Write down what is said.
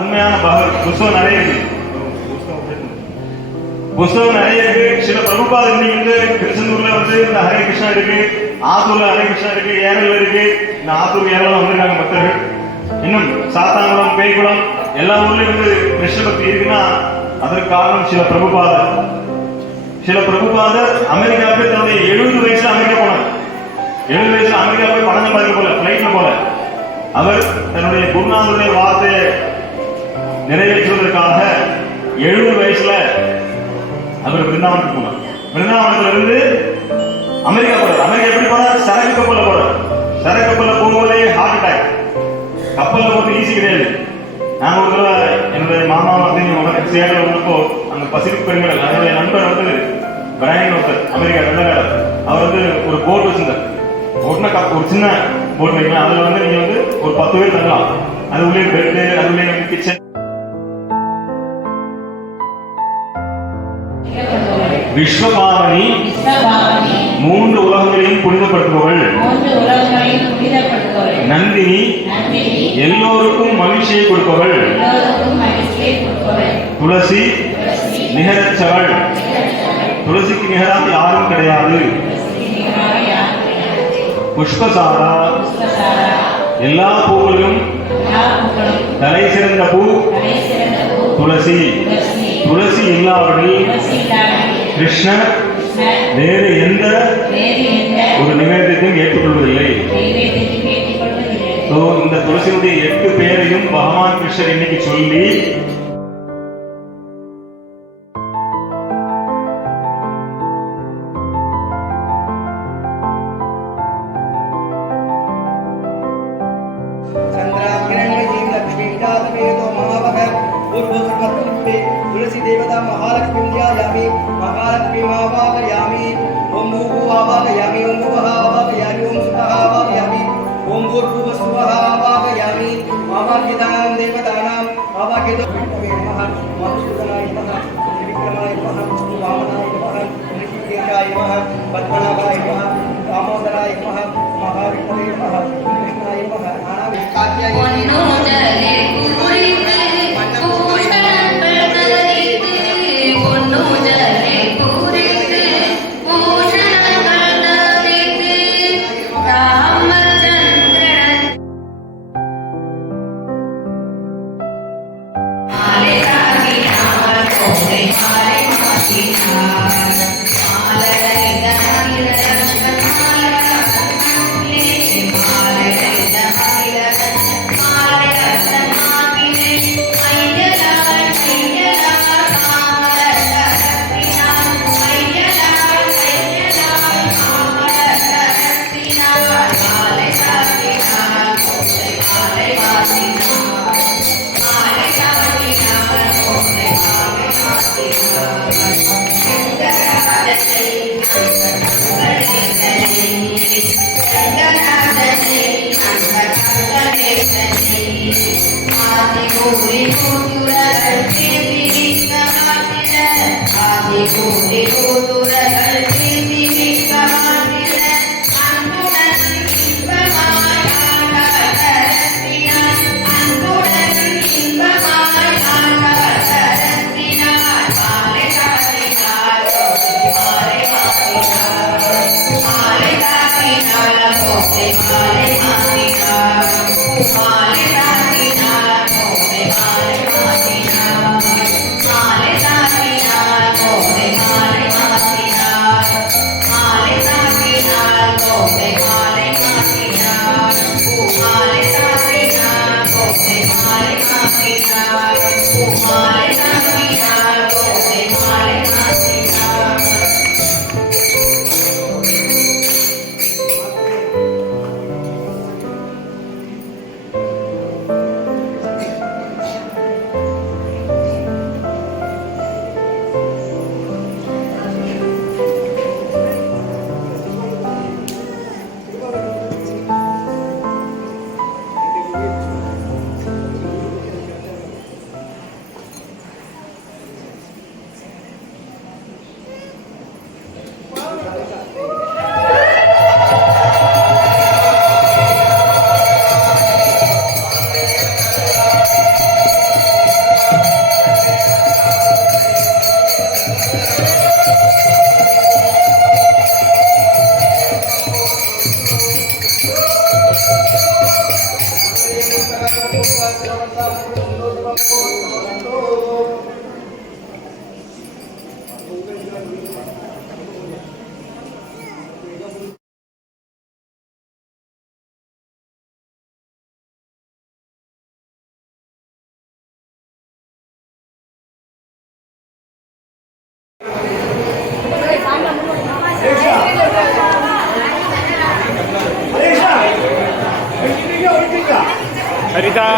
உண்மையான புஸ்தகம் நிறைய இருக்கு. புஸ்தகம் நிறைய இருக்கு. சில பிரபுபாத இன்னைக்கு திருச்செந்தூர்ல இந்த ஹரே கிருஷ்ணா இருக்கு, ஆத்தூர்ல ஹரே கிருஷ்ணா இருக்கு, ஏரல் இருக்கு. இந்த ஆத்தூர் ஏரலாம் வந்திருக்காங்க பக்தர்கள். இன்னும் சாத்தாங்குளம், பேய்குளம் எல்லா ஊர்லயும் கிருஷ்ண பக்தி இருக்குன்னா அதற்கு காரணம் சில பிரபுபாதர். சில பிரபுபாதர் அமெரிக்காவுக்கு தன்னுடைய 70 வயசுல அமெரிக்கா போனார். 70 வயசுல அமெரிக்கா போய் பணம் சம்பாதிக்க போல, பிளைட்ல போல. அவர் தன்னுடைய குருநாதருடைய வார்த்தையை நிறைவேற்றுவதற்காக 70 வயசுல அவர் பிருந்தாவனத்துக்கு போனார். பிருந்தாவனத்துல இருந்து அமெரிக்கா போறார். அமெரிக்கா எப்படி போனார்? சரக்கு கப்பல்ல போறார். சரக்கு கப்பல்ல போகும்போதே ஹார்ட் அட்டாக். கப்பல்ல போறது ஈஸி கிடையாது. நாங்க ஒரு தடவை என்னுடைய மாமா சேகர் வந்தப்போ அந்த பசிபிக் பெருங்கடல், அதனுடைய நண்பர் பிரைன் ஒருத்தர் அமெரிக்கா வெள்ளக்காரர், அவர் ஒரு போட் வச்சிருந்தார். ஒரு சின்ன போட் வைக்கலாம். அதுல நீங்க ஒரு 10 பேர் தங்கலாம். அது உள்ளே பெட், அது உள்ளே கிச்சன். விஸ்வபாவனி 3 உலகங்களையும் புனிதப்படுத்துபவள். நந்தினி எல்லோருக்கும் மகிழ்ச்சியை கொடுப்பவள். துளசி நிகரச்சவள். துளசிக்கு நிகராக யாரும் கிடையாது. புஷ்பசாரா எல்லா பூக்களிலும் தலை சிறந்த பூ துளசி. துளசி இல்லாவிடில் கிருஷ்ணர் வேறு எந்த ஒரு நிவேதத்தையும் ஏற்றுக்கொள்வதில்லை. இந்த துளசியுடைய 8 பேரையும் பகவான் கிருஷ்ணர் இன்னைக்கு சொல்லி तुलसी देवता महालक्ष्मी ध्यायामि। महालक्ष्मी आवाहयामि। ओम भूभु आवाहयामि। ओम भुवः आवाहयामि। ओम सुतः आवाहयामि। ओम भूर्भुवः स्वः आवाहयामि। आवाह्यतां देवतानां आवाह्यतो विष्णवे नमः। मधुसूदनाय नमः। त्रिविक्रमाय नमः। वामनाय नमः। ऋषिकेशाय नमः। पद्मनाभाय नमः। दामोदराय नमः। महाविष्णवे नमः। कृष्णाय नमः। Hare சரிதா.